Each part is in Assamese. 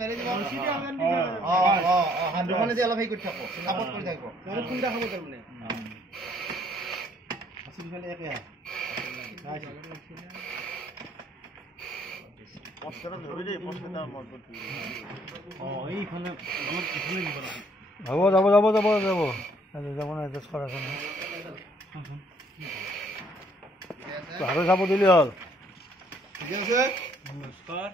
মেলি দিব হাতখনে দি অলপ হেৰি কৰি থাকো সাপোৰ্ট কৰি থাকিব মানে খুন্দা খাব তাৰ মানে আছে বিফালে একে পস্কটা ধৰি দে পস্কটা মজবুত এইখানে অলপ ইফালে দিব লাগে যাব যাব যাব যাব যাব যাব না এডজাস্ট কৰা আছে আৰু যাব দিলি হ'ল ঠিক আছে নমস্কাৰ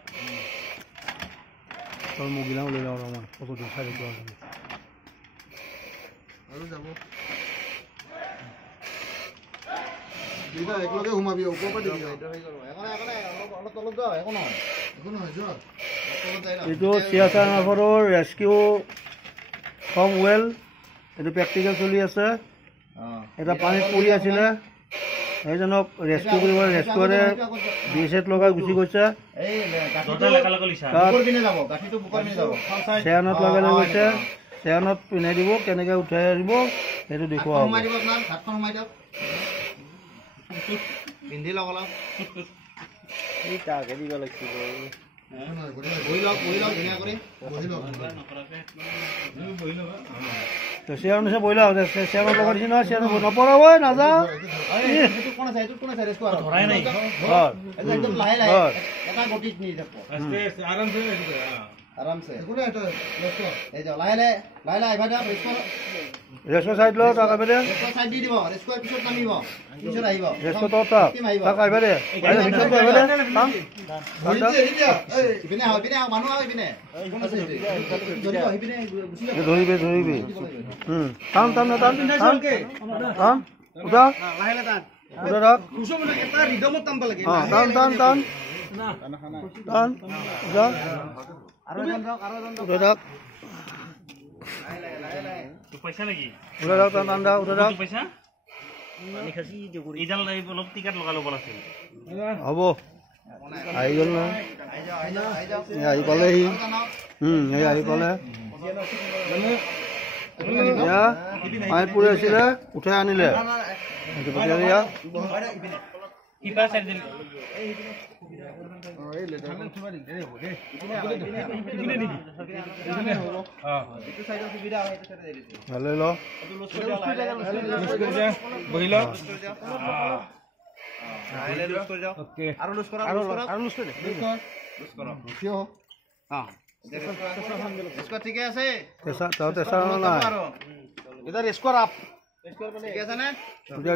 তোৰ মুগিলাও লৈ যাওঁ ৰমান কত দিন চাই দিব আৰু যাব দুইটা একলগে ঘুমাবি ওপৰ পৰা দিবি অলপ তলত যাও একো নহয় যোৱা এইটো চিয়াচাৰ নাফৰৰ ৰেস্কিউ ফ্ৰম ৱেল এইটো প্ৰেক্টিকেল চলি আছে এটা পানীত পৰি আছিলে সেইজনক ৰেস্কিউ কৰিব ৰেস্কিউৰে বিএছএফ লগাই গুচি গৈছে চেয়ানত লগাই লৈ গৈছে চেয়ানত পিন্ধাই দিব কেনেকৈ উঠাই আনিব সেইটো দেখুৱাব পিন্ধি লওক অলপ দিব লাগিব চেয়াৰ নিচে বহিলা চেয়াৰত লগাই দিছে নহয় চেয়াৰত নপৰাব নাযাওঁ ৰেস্কিউ চাইড লো তাক আহিব দে ৰেস্কিউ তাক আহিব দে ধৰিবি ধৰিবি টান টান টান টান উঠা উঠা ৰাখ টান টান টান টান উঠা উঠা ৰাখ পইচা নেকি উঠা ৰাখ টান টান উঠা ৰাখ পইচা এইডাল অলপ টিকেট লগাই ল'ব লাগিছিল হ'ব আহি গ'ল নহয় আহি পালেহি আহি পালে পানীত পৰি আছিলে উঠাই আনিলে ভালে ল বহি ল ঠিকে আছে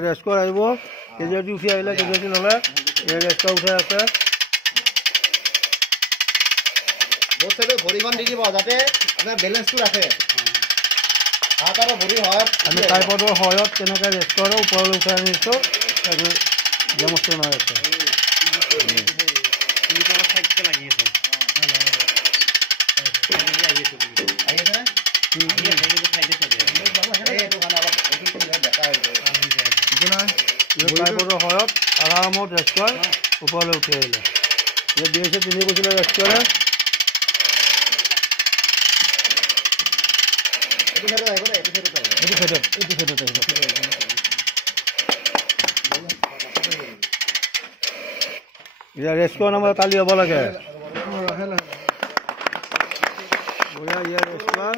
ৰেস্কিউ আহিব কেজিআৰটি উঠি আহিলে কেজিআৰটি ল'লে ৰেস্কিউ উঠাই আছে বস্তুটো ভৰিখন দি দিব যাতে আপোনাৰ বেলেঞ্চটো ৰাখে হাত আৰু ভৰি সহায়ত আমি ট্ৰাইপডৰ সহায়ত কেনেকৈ ৰেস্কিউৰ ওপৰলৈ উঠাই আনিছোঁ ডেমনষ্ট্ৰেট হৈ আছে ট্ৰাইপডৰ সহায়ত আৰামত ৰেস্কিউৰ ওপৰলৈ উঠি আহিলে বিএছএফ পিন্ধি গৈছিলে ৰেস্কিউৰে এতিয়া ৰেস্কিউৰ নামত কালি হ'ব লাগে ৰেস্কিউৰ